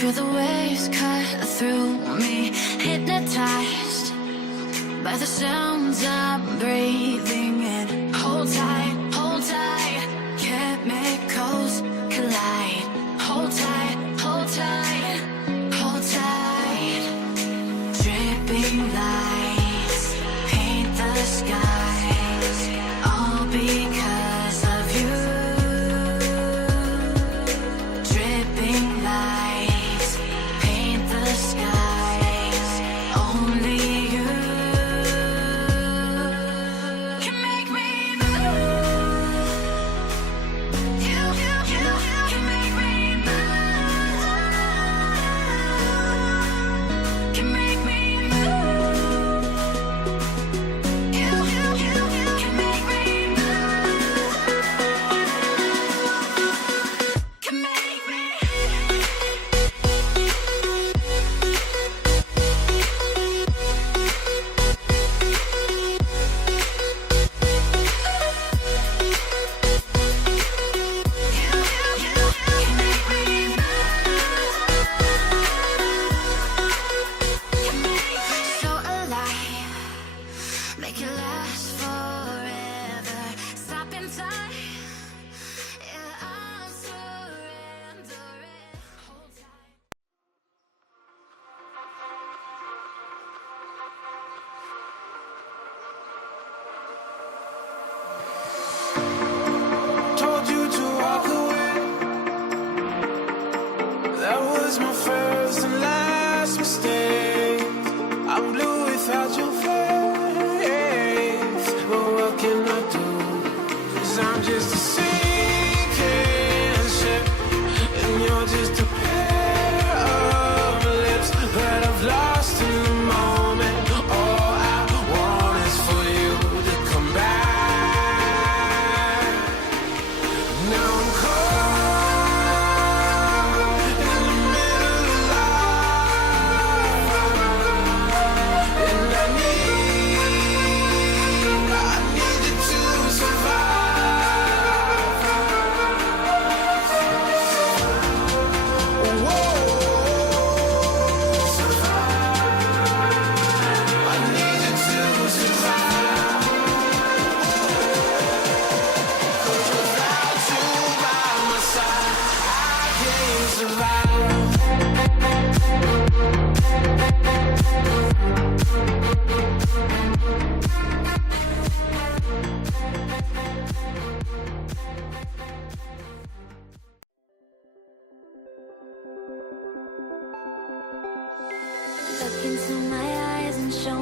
Feel the waves cut through me, hypnotized by the sounds I'm breathing in. Hold tight, chemicals collide. Hold tight, hold tight, hold tight. Dripping lights paint the skies, all because of you. Dripping lights paint the skies, only you can make me move. You can make me move. Can make me move. You can make me move. Can make me. So alive, make it last forever. Stop in time, yeah, I'm surrendering. Hold tight. Told you to walk away. That was my first and last mistake. I'm blue without your face. But what can I do? 'Cause I'm just a sinking ship, and you're just a pair of lips that I've lost in the moment. All I want is for you to come back. Now I'm caught in the middle of life, and I need you to survive. Whoa, I need you to survive. 'Cause without you by my side, I can't survive. Look into my eyes and show